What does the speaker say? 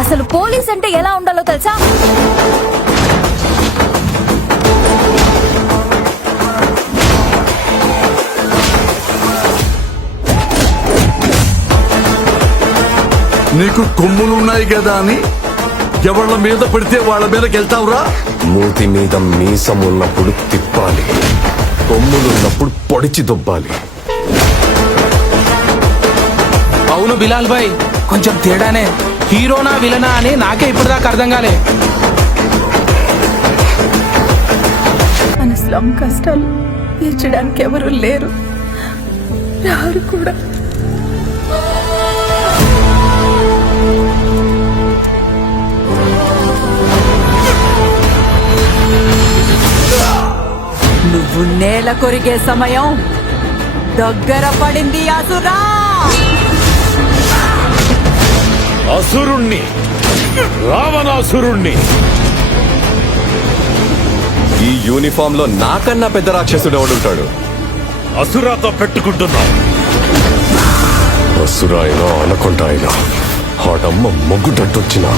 అసలు పోలీస్ అంటే ఎలా ఉండాలో తెలుసా? నీకు కొమ్ములున్నాయి కదా అని ఎవళ్ళ మీద పడితే వాళ్ళ మీదకి వెళ్తావురా? మూతి మీద మీసం ఉన్నప్పుడు తిప్పాలి, కొమ్ములున్నప్పుడు పొడిచి దుబ్బాలి. అవును బిలాల్ భాయ్, కొంచెం తేడానే. హీరోనా విలనా అని నాకే ఇప్పుడు దాకా అర్థం కాలే. మన స్లమ్ కష్టాలు తీర్చడానికి ఎవరు లేరు, రారు కూడా. నువ్వు నేల కొరిగే సమయం దగ్గర పడింది అసురా. అసురుణ్ణి, రావణాసురుణ్ణి. ఈ యూనిఫామ్ లో నాకన్నా పెద్ద రాక్షసుడు ఎవడుంటాడు? అసురాతో పెట్టుకుంటున్నా. అసురా అయినా అనకొండ అయినా ఆడమ్మ మొగ్గుటట్టొచ్చినా